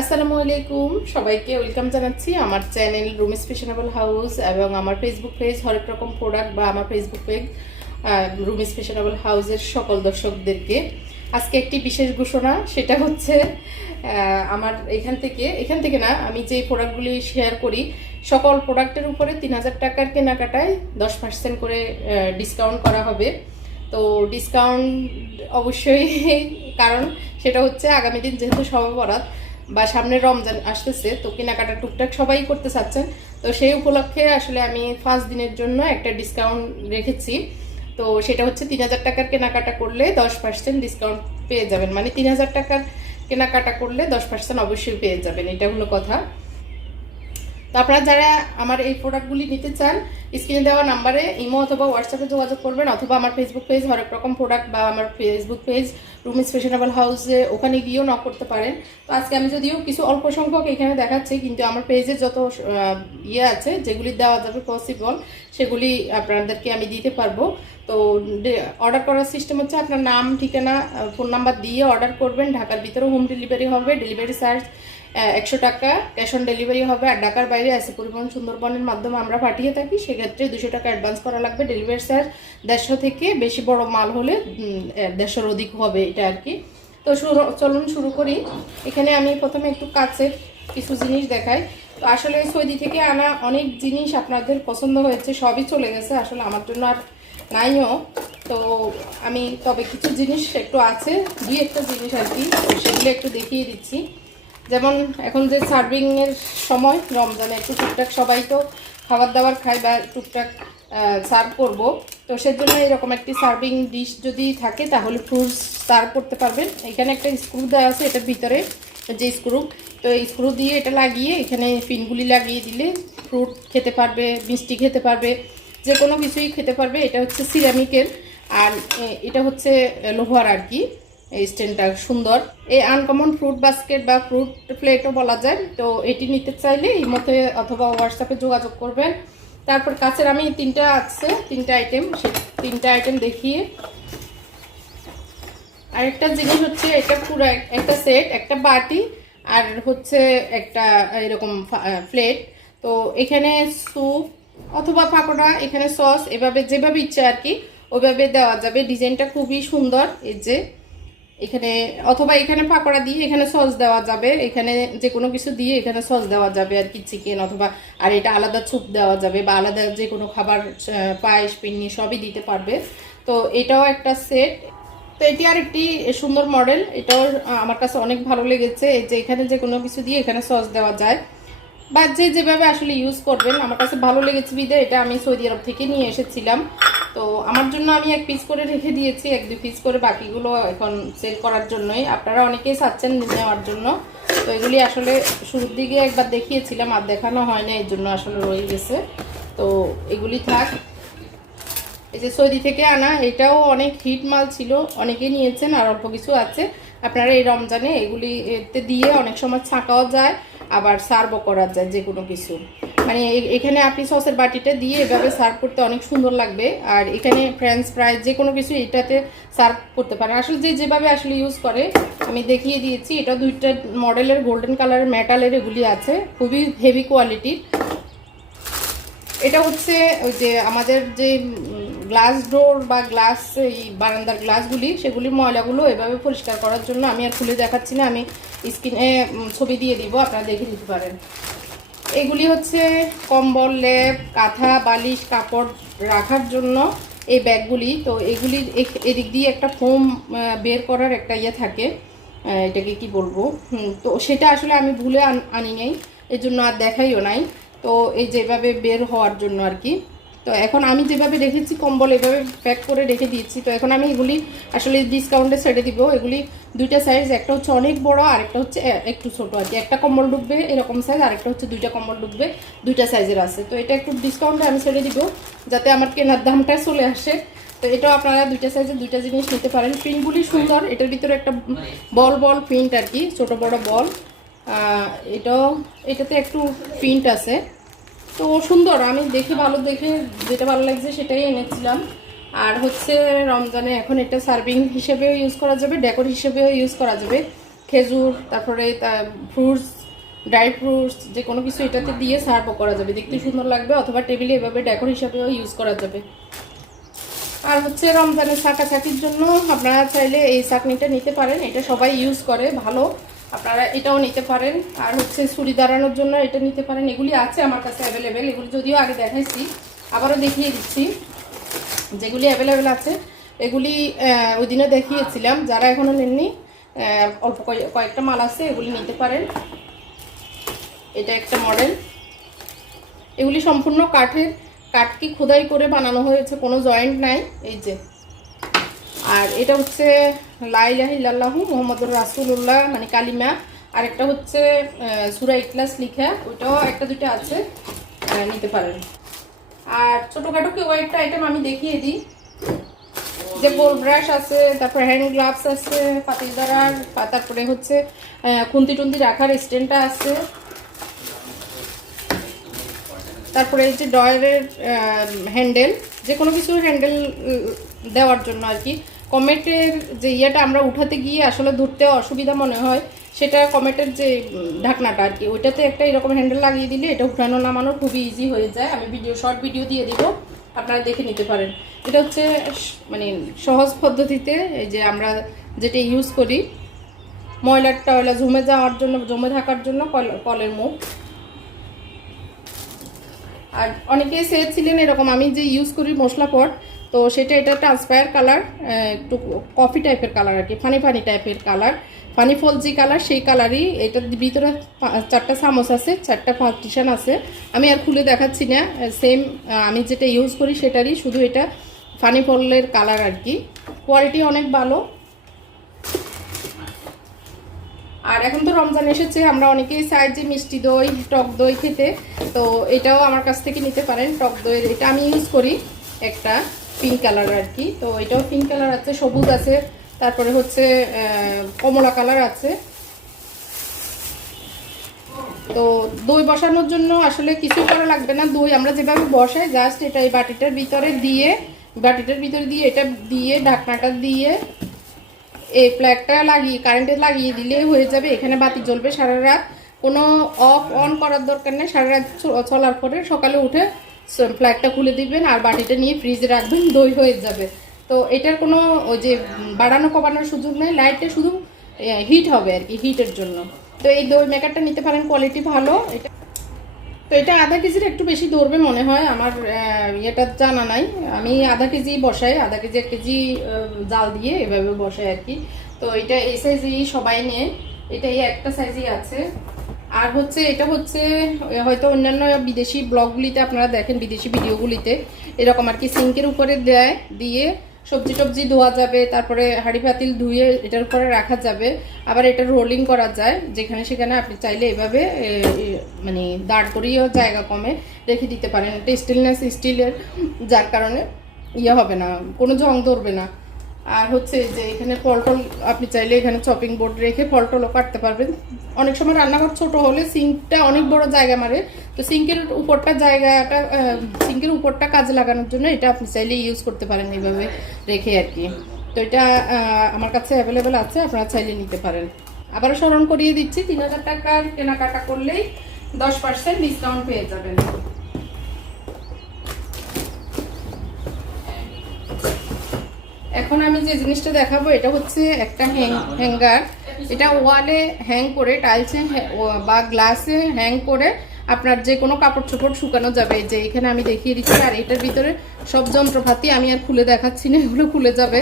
আসসালামু আলাইকুম। সবাইকে ওয়েলকাম জানাচ্ছি আমার চ্যানেল রুমিস ফ্যাশনেবল হাউস এবং আমার ফেসবুক পেজ হরেক রকম প্রোডাক্ট বা আমার ফেসবুক পেজ রুমিস ফ্যাশনেবল হাউসের সকল দর্শকদেরকে। আজকে একটি বিশেষ ঘোষণা, সেটা হচ্ছে আমার এখান থেকে এখান থেকে না, আমি যে প্রোডাক্টগুলি শেয়ার করি, সকল প্রোডাক্টের উপরে তিন হাজার টাকার কেনাকাটায় দশ পার্সেন্ট করে ডিসকাউন্ট করা হবে। তো ডিসকাউন্ট অবশ্যই, কারণ সেটা হচ্ছে আগামী দিন যেহেতু সবে বরাত বা সামনে রমজান আসতেছে, তো কেনাকাটা টুকটাক সবাই করতে চাচ্ছেন। তো সেই উপলক্ষে আসলে আমি ফার্স্ট দিনের জন্য একটা ডিসকাউন্ট রেখেছি। তো সেটা হচ্ছে তিন হাজার টাকার কেনাকাটা করলে দশ পার্সেন্ট ডিসকাউন্ট পেয়ে যাবেন। মানে তিন হাজার টাকার কেনাকাটা করলে দশ পার্সেন্ট অবশ্যই পেয়ে যাবেন, এটা হলো কথা। তো আপনারা যারা আমার এই প্রোডাক্টগুলি নিতে চান স্ক্রিনে দেওয়া নাম্বারে ইমো অথবা হোয়াটসঅ্যাপে যোগাযোগ করবেন, অথবা আমার ফেসবুক পেজ হরেক রকম প্রোডাক্ট বা আমার ফেসবুক পেজ রুমিস ফ্যাশনেবল হাউসে ওখানে গিয়েও নক করতে পারেন। তো আজকে আমি যদিও কিছু অল্প সংখ্যক এখানে দেখাচ্ছি, কিন্তু আমার পেজে যত ইয়ে আছে, যেগুলি দেওয়া যাবে পসিবল সেগুলি আপনাদেরকে আমি দিতে পারব। তো অর্ডার করার সিস্টেম হচ্ছে আপনার নাম, ঠিকানা ফোন নাম্বার দিয়ে অর্ডার করবেন। ঢাকার ভিতরে হোম ডেলিভারি হবে ডেলিভারি চার্জ একশো টাকা ক্যাশ অন ডেলিভারি হবে আর ঢাকার বাইরে আছে পরিবহন সুন্দরবনের মাধ্যমে আমরা পাঠিয়ে থাকি, সেক্ষেত্রে দুশো টাকা অ্যাডভান্স করা লাগবে। ডেলিভারি চার্জ দেড়শো থেকে বেশি বড় মাল হলে দেড়শোর অধিক হবে এটা আর কি। তো চলুন শুরু করি। এখানে আমি প্রথমে একটু কাছের কিছু জিনিস দেখাই। তো আসলে সৌদি থেকে আনা অনেক জিনিস আপনাদের পছন্দ হয়েছে, সবই চলে গেছে, আসলে আমার জন্য আর নাইও। তো আমি তবে কিছু জিনিস একটু আছে, দুই একটা জিনিস আর কি, সেগুলো একটু দেখিয়ে দিচ্ছি। যেমন এখন যে সার্ভিংয়ের সময়, রমজানে একটু টুকটাক সবাই তো খাবার দাবার খায় বা টুকটাক সার্ভ করব। তো সেজন্য এরকম একটি সার্ভিং ডিশ যদি থাকে, তাহলে ফ্রুটস সার্ভ করতে পারবেন। এখানে একটা স্ক্রু দেওয়া আছে এটার ভিতরে, যে স্ক্রু তো এই স্ক্রু দিয়ে এটা লাগিয়ে, এখানে পিনগুলি লাগিয়ে দিলে ফ্রুট খেতে পারবে, মিষ্টি খেতে পারবে যে কোনো কিছুই খেতে পারবে। এটা হচ্ছে সিরামিকের আর এটা হচ্ছে লোহার আর কি। এই স্ট্যান্ডটা সুন্দর। এই আনকমন ফ্রুট বাস্কেট বা ফ্রুট প্লেটও বলা যায়, তো এটি নিতে চাইলে এই মতে অথবা হোয়াটসঅ্যাপে যোগাযোগ করবেন। তারপর কাছের আমি তিনটা আছে, তিনটা আইটেম সে তিনটা আইটেম দেখিয়ে। আর একটা জিনিস হচ্ছে, এটা পুরো একটা সেট একটা বাটি, আর হচ্ছে একটা এরকম প্লেট তো এখানে স্যুপ অথবা পাকোড়া, এখানে সস এভাবে যেভাবে ইচ্ছা আর কি, ওইভাবে দেওয়া যাবে। ডিজাইনটা খুবই সুন্দর, এই যে। এখানে, অথবা এখানে পাকোড়া দিয়ে এখানে সস দেওয়া যাবে। এখানে যে কোনো কিছু দিয়ে এখানে সস দেওয়া যাবে আর কি চিকেন অথবা, আর এটা আলাদা স্যুপ দেওয়া যাবে বা আলাদা যে কোনো খাবার পায়েস, পিন্নি সবই দিতে পারবে। তো এটাও একটা সেট তো এটি আর একটি সুন্দর মডেল এটাও আমার কাছে অনেক ভালো লেগেছে। যে এখানে যে কোনো কিছু দিয়ে এখানে সস দেওয়া যায়। বা যে যেভাবে আসলে ইউজ করবেন, আমার কাছে ভালো লেগেছে বিদে এটা আমি সৌদি আরব থেকে নিয়ে এসেছিলাম। তো আমার জন্য আমি এক পিস করে রেখে দিয়েছি, এক দুই পিস করে বাকিগুলো এখন সেল করার জন্যই। আপনারা অনেকেই চাচ্ছেন নেওয়ার জন্য। তো এগুলি আসলে শুরুর দিকে একবার দেখিয়েছিলাম, আর দেখানো হয় না, এর জন্য আসলে রয়ে গেছে। তো এগুলি থাক। এই যে সৌদি থেকে আনা, এটাও অনেক হিট মাল ছিল, অনেকেই নিয়েছেন, আর অল্প কিছু আছে। আপনারা এই রমজানে এগুলি এতে দিয়ে অনেক সময় ছাঁকাও যায়। আবার সার্ভও করা যায় যে কোনো কিছু। মানে এখানে আপনি সসের বাটিটা দিয়ে এভাবে সার্ভ করতে অনেক সুন্দর লাগবে। আর এখানে ফ্রেঞ্চ ফ্রাই যে কোনো কিছু এটাতে সার্ভ করতে পারেন। আসলে যে যেভাবে আসলে ইউজ করে, আমি দেখিয়ে দিয়েছি, এটা দুইটা মডেলের গোল্ডেন কালারের মেটালের এগুলি আছে, খুবই হেভি কোয়ালিটির এটা হচ্ছে ওই যে আমাদের যে গ্লাস ডোর বা গ্লাস এই বারান্দার গ্লাসগুলি সেগুলির ময়লাগুলো এভাবে পরিষ্কার করার জন্য আমি আর খুলে দেখাচ্ছি না, আমি স্ক্রিনে ছবি দিয়ে দিব, আপনারা দেখে নিতে পারেন। এগুলি হচ্ছে কম্বল, লেপ, কাঁথা, বালিশ, কাপড় রাখার জন্য এই ব্যাগগুলি। তো এগুলির এ- এদিক দিয়ে একটা ফোম বের করার একটা ইয়ে থাকে এটাকে কি বলব? তো সেটা আসলে আমি ভুলে আনি নাই, এর জন্য আর দেখাইও নাই। তো এই যেভাবে বের হওয়ার জন্য আর কি। তো এখন আমি যেভাবে রেখেছি, কম্বল এভাবে প্যাক করে রেখে দিয়েছি। তো এখন আমি এগুলি আসলে ডিসকাউন্টে ছেড়ে দিব। এগুলি দুইটা সাইজ একটা হচ্ছে অনেক বড় আর একটা হচ্ছে একটু ছোট আর কি। একটা কম্বল ডুববে এরকম সাইজ আর একটা হচ্ছে দুইটা কম্বল ডুববে দুইটা সাইজের আছে। তো এটা একটু ডিসকাউন্টে আমি ছেড়ে দিব, যাতে আমার কেনার দামটা চলে আসে। তো এটাও আপনারা দুইটা সাইজের দুইটা জিনিস নিতে পারেন। প্রিন্টগুলি সুন্দর, এটার ভিতরে একটা বল বল প্রিন্ট আর কি, ছোটো বড় বল এটাও, এটাতে একটু প্রিন্ট আছে। তো সুন্দর, আমি দেখে ভালো দেখে যেটা ভালো লাগছে সেটাই এনেছিলাম। আর হচ্ছে রমজানে এখন এটা সার্ভিং হিসেবেও ইউজ করা যাবে ডেকোর হিসেবেও ইউজ করা যাবে। খেজুর, তারপরে ফ্রুটস ড্রাই ফ্রুটস যে কোনো কিছু এটাতে দিয়ে সার্ভও করা যাবে। দেখতে সুন্দর লাগবে, অথবা টেবিলে এভাবে ডেকোর হিসাবেও ইউজ করা যাবে। আর হচ্ছে রমজানের ছাকাছাকির জন্য আপনারা চাইলে এই চাকনিটা নিতে পারেন, এটা সবাই ইউজ করে, ভালো। আপনারা এটাও নিতে পারেন। আর হচ্ছে ছুরি দাঁড়ানোর জন্য এটা নিতে পারেন। এগুলি আছে আমার কাছে অ্যাভেলেবেল এগুলি যদিও আগে দেখাইছি, আবারও দেখিয়ে দিচ্ছি। যেগুলি অ্যাভেলেবেল আছে, এগুলি ওই দিনে দেখিয়েছিলাম। যারা এখনও নেননি অল্প কয়- কয়েকটা মাল আছে, এগুলি নিতে পারেন। এটা একটা মডেল এগুলি সম্পূর্ণ কাঠের কাঠকে খোদাই করে বানানো হয়েছে, কোনো জয়েন্ট নাই। এই যে আর এটা হচ্ছে লাইলাহিল্লাহু মোহাম্মদুর রাসুল্লাহ মানে কালিমা। আর একটা হচ্ছে সুরা ইকলাস লিখা, ওইটাও একটা দুটো আছে নিতে পারেন। আর ছোটোখাটো কেউ একটা আইটেম আমি দেখিয়ে দিই। যে গোল ব্রাশ আছে, তারপরে হ্যান্ড গ্লাভস আছে, পাতিল দ্বারার তারপরে হচ্ছে খুন্তি টুন্তি রাখার স্ট্যান্ডটা আছে। তারপরে এই যে ডয়ারের হ্যান্ডেল যে কোনো কিছু হ্যান্ডেল দেওয়ার জন্য আর কি। কমেটের যে ইয়েটা আমরা উঠাতে গিয়ে আসলে ধরতে অসুবিধা মনে হয়, সেটা কমেটের যে ঢাকনাটা আর কি, ওইটাতে একটা এরকম হ্যান্ডেল লাগিয়ে দিলে এটা উঠানো নামানো খুবই ইজি হয়ে যায়। আমি ভিডিও শর্ট ভিডিও দিয়ে দিব, আপনারা দেখে নিতে পারেন। এটা হচ্ছে মানে সহজ পদ্ধতিতে এই যে আমরা যেটা ইউজ করি, ময়লার টয়লা জমে যাওয়ার জন্য, জমে থাকার জন্য কল- কলের মুখ। আর অনেকে চেয়েছিলেন এরকম, আমি যে ইউজ করি মশলা পট তো সেটা এটা ট্রান্সপায়ার কালার একটু কফি টাইপের কালার আর কি ফানি ফানি টাইপের কালার ফানি ফল যে কালার সেই কালারই এটার ভিতরে চারটা চামচ আছে, চারটা পার্টিশন আছে। আমি আর খুলে দেখাচ্ছি না সেম আমি যেটা ইউজ করি সেটারই শুধু এটা ফানি ফলের কালার আর কি। কোয়ালিটি অনেক ভালো। আর এখন তো রমজান এসেছে, আমরা অনেকেই চাই যে মিষ্টি দই, টক দই খেতে, তো এটাও আমার কাছ থেকে নিতে পারেন, টক দইয়ের, এটা আমি ইউজ করি একটা। পিঙ্ক কালার আর কি। তো এটাও পিঙ্ক কালার আছে, সবুজ আছে, তারপরে হচ্ছে কমলা কালার আছে। তো দই বসানোর জন্য আসলে কিছু করা লাগবে না, দই আমরা যেভাবে বসাই জাস্ট এটা এই বাটিটার ভিতরে দিয়ে, বাটিটার ভিতরে দিয়ে এটা দিয়ে, ঢাকনাটা দিয়ে, এই প্লাগটা লাগিয়ে কারেন্টে লাগিয়ে দিলে হয়ে যাবে। এখানে বাতি জ্বলবে সারা রাত। কোনো অফ অন করার দরকার নেই, সারা রাত চলার পরে সকালে উঠে ফ্ল্যাগটা খুলে দিবেন আর বাটিটা নিয়ে ফ্রিজে রাখবেন, দই হয়ে যাবে। তো এটার কোনো ওই যে বাড়ানো কমানোর সুযোগ নেই লাইটটা শুধু হিট হবে আর কি হিটের জন্য। তো এই দই মেকারটা নিতে পারেন কোয়ালিটি ভালো। এটা তো এটা আধা কেজির একটু বেশি ধরবে মনে হয়, আমার ইয়েটা জানা নাই। আমি আধা কেজি বসাই, আধা কেজি, এক কেজি জাল দিয়ে এভাবে বসাই আর কি। তো এটা এই সাইজেই সবাই নিয়ে এটা এই একটা সাইজই আছে। আর হচ্ছে এটা হচ্ছে হয়তো অন্যান্য বিদেশি ব্লগগুলিতে আপনারা দেখেন, বিদেশি ভিডিওগুলিতে। এরকম আর কি সিঙ্কের উপরে দেয়, দিয়ে সবজি টবজি ধোয়া যাবে, তারপরে হাঁড়ি পাতিল ধুয়ে এটার উপরে রাখা যাবে। আবার এটা রোলিং করা যায়, যেখানে সেখানে আপনি চাইলে এভাবে মানে দাঁড় করিয়েও জায়গা কমে রেখে দিতে পারেন। এটা স্টিলনেস স্টিলের যার কারণে ইয়ে হবে না, কোনো জং ধরবে না। আর হচ্ছে যে এখানে পলটল আপনি চাইলে এখানে চপিং বোর্ড রেখে পলটলও কাটতে পারবেন। অনেক সময় রান্নাঘর ছোট হলে সিঙ্কটা অনেক বড় জায়গা মারে। তো সিঙ্কের উপরটা জায়গাটা সিঙ্কের উপরটা কাজে লাগানোর জন্য এটা আপনি চাইলে ইউজ করতে পারেন এইভাবে রেখে আর কি। তো এটা আমার কাছে অ্যাভেলেবেল আছে, আপনারা চাইলে নিতে পারেন। আবারও স্মরণ করিয়ে দিচ্ছি, তিন হাজার টাকার কেনাকাটা করলেই দশ পার্সেন্ট ডিসকাউন্ট পেয়ে যাবেন। এখন আমি যে জিনিসটা দেখাবো, এটা হচ্ছে একটা হ্যাঙ্গার। এটা ওয়ালে হ্যাং করে, টাইলসে বা গ্লাসে হ্যাং করে আপনার যে কোনো কাপড় চোপড় শুকানো যাবে। যে এখানে আমি দেখিয়ে দিচ্ছি, আর এটার ভিতরে সব যন্ত্রপাতি আমি আর খুলে দেখাচ্ছি না, এগুলো খুলে যাবে।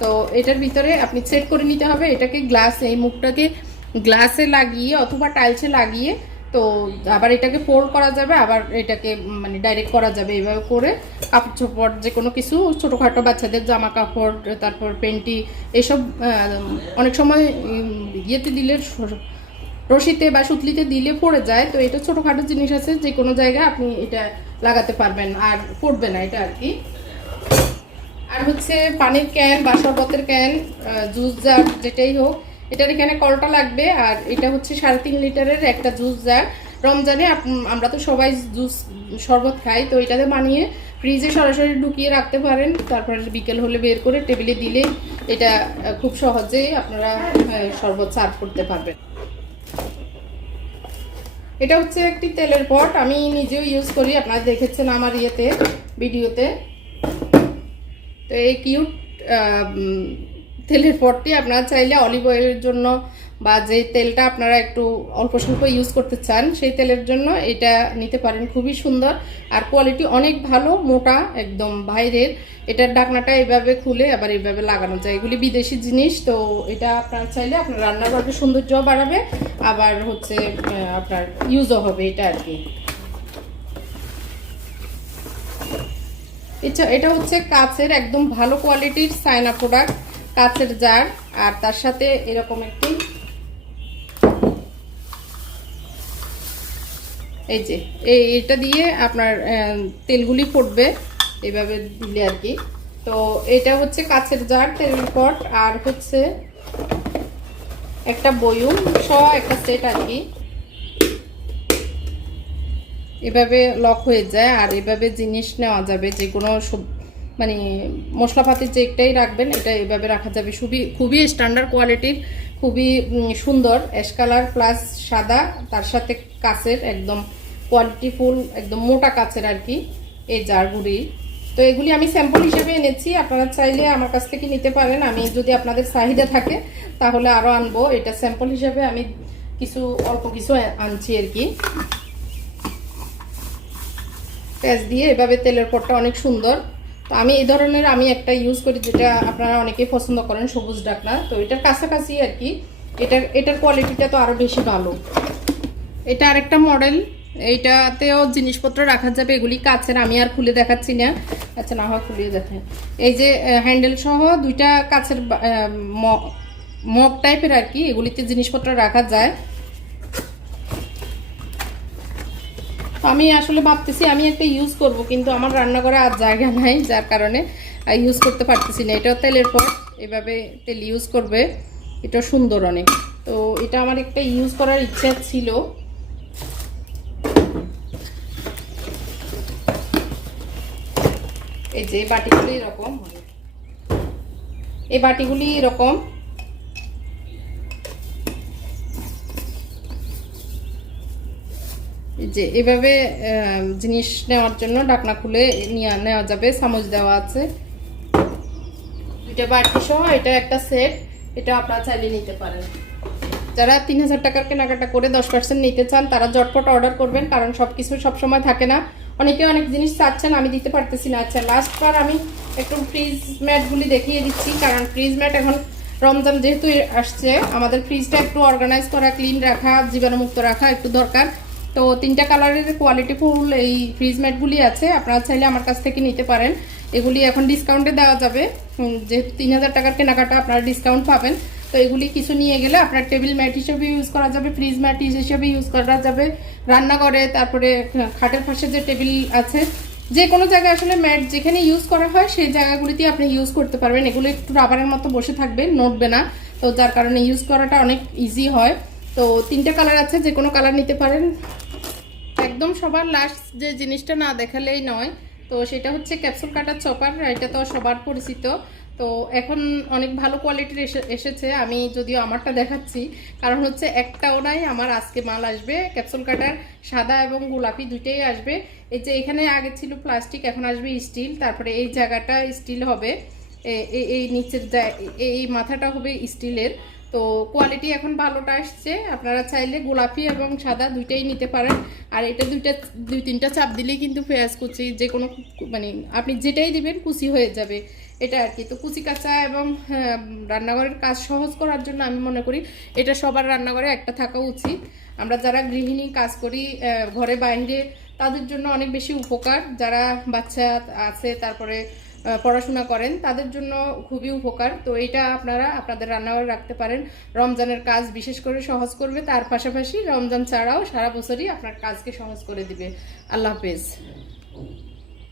তো এটার ভিতরে আপনি সেট করে নিতে হবে, এটাকে গ্লাস, এই মুখটাকে গ্লাসে লাগিয়ে অথবা টাইলসে লাগিয়ে তো আবার এটাকে ফোল্ড করা যাবে, আবার এটাকে মানে ডাইরেক্ট করা যাবে এইভাবে করে। কাপড় চোপড় যে কোনো কিছু, ছোটোখাটো বাচ্চাদের জামা কাপড় তারপর পেন্টি এসব অনেক সময় ইয়েতে দিলে রশিতে বা সুতলিতে দিলে পড়ে যায়। তো এটা ছোটোখাটো জিনিস আছে, যে কোনো জায়গায় আপনি এটা লাগাতে পারবেন, আর পড়বে না এটা আর কি। আর হচ্ছে পানির ক্যান বা শরবতের ক্যান জুস জার যেটাই হোক এটার এখানে কলটা লাগবে, আর এটা হচ্ছে সাড়ে তিন লিটারের একটা জুস জার। রমজানে আমরা তো সবাই জুস শরবত খাই, তো এটাতে বানিয়ে ফ্রিজে সরাসরি ঢুকিয়ে রাখতে পারেন। তারপরে বিকেল হলে বের করে টেবিলে দিলে এটা খুব সহজেই আপনারা শরবত সার্ভ করতে পারবেন। এটা হচ্ছে একটি তেলের পট, আমি নিজেও ইউজ করি, আপনারা দেখেছেন আমার ইয়েতে, ভিডিওতে। তো এই কিউট তেলের পরটি আপনারা চাইলে অলিভ অয়েলের জন্য বা যে তেলটা আপনারা একটু অল্প স্বল্প ইউজ করতে চান, সেই তেলের জন্য এটা নিতে পারেন। খুবই সুন্দর আর কোয়ালিটি অনেক ভালো, মোটা একদম বাইরের। এটার ডাকনাটা এভাবে খুলে আবার এইভাবে লাগানো যায়। এগুলি বিদেশি জিনিস, তো এটা আপনার চাইলে আপনার রান্নাঘরকে সৌন্দর্য বাড়াবে, আবার হচ্ছে আপনার ইউজও হবে এটা আর কি। এটা হচ্ছে কাচের একদম ভালো কোয়ালিটির সাইনা প্রোডাক্ট কাচের জার আর তার সাথে এরকম একটি এই যে, এই এটা দিয়ে আপনার তেলগুলি ফুটবে এইভাবে দিলে আর কি। তো এটা হচ্ছে কাছের জার, তেলের পট, আর হচ্ছে একটা বয়ুম সহ একটা সেট আর কি। এভাবে লক হয়ে যায়, আর এভাবে জিনিস নেওয়া যাবে, যে কোনো মানে মশলাপাতি যে একটাই রাখবেন, এটা এভাবে রাখা যাবে। খুবই খুবই স্ট্যান্ডার্ড কোয়ালিটির খুবই সুন্দর। অ্যাশ কালার প্লাস সাদা, তার সাথে কাচের একদম কোয়ালিটি ফুল একদম মোটা কাচের আর কি, এই জারগুলি তো এগুলি আমি স্যাম্পল হিসেবে এনেছি। আপনারা চাইলে আমার কাছ থেকে নিতে পারেন। আমি যদি আপনাদের চাহিদা থাকে, তাহলে আরও আনব। এটা স্যাম্পল হিসেবে আমি কিছু, অল্প কিছু আনছি আর কি। পেঁয়াজ দিয়ে এভাবে তেলের পরটা অনেক সুন্দর। তো আমি এই ধরনের আমি একটা ইউজ করি যেটা আপনারা অনেকেই পছন্দ করেন, সবুজ ডাকনা। তো এটার কাছাকাছি আর কি, এটার এটার কোয়ালিটিটা তো আরও বেশি ভালো। এটা আরেকটা মডেল এইটাতেও জিনিসপত্র রাখা যাবে, এগুলি কাছের, আমি আর খুলে দেখাচ্ছি না। আচ্ছা না হয় খুলিয়ে দেখেন এই যে হ্যান্ডেল সহ দুইটা কাছের মগ টাইপের আর কি, এগুলিতে জিনিসপত্র রাখা যায়। আমি আসলে ভাবতেছি, আমি একটা ইউজ করব, কিন্তু আমার রান্নাঘরে আর জায়গা নাই, যার কারণে ইউজ করতে পারতেছি না। এটাও তেলের পর, এভাবে তেল ইউজ করবে। এটা সুন্দর অনেক। তো এটা আমার একটা ইউজ করার ইচ্ছা ছিল। এই যে বাটিগুলি এরকম এই বাটিগুলি এরকম। যে এভাবে জিনিস নেওয়ার জন্য ডাকনা খুলে নিয়ে, নেওয়া যাবে, চামচ দেওয়া আছে। দুইটা বাটি সহ, এটা একটা সেট, এটা আপনারা চাইলে নিতে পারেন। যারা তিন হাজার টাকার কেনাকাটা করে দশ পার্সেন্ট নিতে চান, তারা জটপট অর্ডার করবেন, কারণ সব কিছু সবসময় থাকে না। অনেকে অনেক জিনিস চাচ্ছেন, আমি দিতে পারতেছি না। আচ্ছা লাস্ট বার আমি একটু ফ্রিজ ম্যাটগুলি দেখিয়ে দিচ্ছি, কারণ ফ্রিজ ম্যাট এখন রমজান যেহেতু আসছে, আমাদের ফ্রিজটা একটু অর্গানাইজ করা ক্লিন রাখা, জীবাণুমুক্ত রাখা একটু দরকার। তো তিনটা কালারের কোয়ালিটি ফুল এই ফ্রিজ ম্যাটগুলি আছে। আপনারা চাইলে আমার কাছ থেকে নিতে পারেন। এগুলি এখন ডিসকাউন্টে দেওয়া যাবে। যেহেতু তিন হাজার টাকার কেনাকাটা আপনারা ডিসকাউন্ট পাবেন। তো এগুলি কিছু নিয়ে গেলে আপনার টেবিল ম্যাট হিসেবে ইউজ করা যাবে ফ্রিজ ম্যাট হিসেবে ইউজ করা যাবে। রান্নাঘরে, তারপরে খাটের পাশে যে টেবিল আছে, যে কোনো জায়গায় আসলে ম্যাট যেখানে ইউজ করা হয়, সেই জায়গাগুলিতে আপনি ইউজ করতে পারবেন। এগুলো একটু রাবারের মতো বসে থাকবে, নড়বে না। তো যার কারণে ইউজ করাটা অনেক ইজি হয়। তো তিনটে কালার আছে, যে কোনো কালার নিতে পারেন। একদম সবার লাস্ট যে জিনিসটা না দেখালেই নয়, তো সেটা হচ্ছে ক্যাপসুল কাটার চপার এটা তো সবার পরিচিত। তো এখন অনেক ভালো কোয়ালিটির এসে এসেছে, আমি যদিও আমারটা দেখাচ্ছি। কারণ হচ্ছে একটাও নাই, আমার আজকে মাল আসবে। ক্যাপসুল কাটার সাদা এবং গোলাপি দুইটাই আসবে। এই যে এখানে আগে ছিল প্লাস্টিক এখন আসবে স্টিল তারপরে এই জায়গাটা স্টিল হবে। এই নিচের এই মাথাটা হবে স্টিলের তো কোয়ালিটি এখন ভালোটা আসছে। আপনারা চাইলে গোলাপি এবং সাদা দুইটাই নিতে পারেন। আর এটা দুইটা দুই তিনটা চাপ দিলেই কিন্তু পেঁয়াজ কুচি যে কোনো মানে আপনি যেটাই দিবেন কুচি হয়ে যাবে। এটা আর কি। তো কুচি কাঁচা এবং হ্যাঁ, রান্নাঘরের কাজ সহজ করার জন্য আমি মনে করি এটা সবার রান্নাঘরে একটা থাকা উচিত। আমরা যারা গৃহিণী কাজ করি ঘরে বাইরে তাদের জন্য অনেক বেশি উপকার। যারা বাচ্চা আছে তারপরে পড়াশোনা করেন, তাদের জন্য খুবই উপকার। তো এটা আপনারা আপনাদের রান্নাঘরে রাখতে পারেন। রমজানের কাজ বিশেষ করে সহজ করবে, তার পাশাপাশি রমজান ছাড়াও সারা বছরই আপনার কাজকে সহজ করে দিবে। আল্লাহ হাফেজ।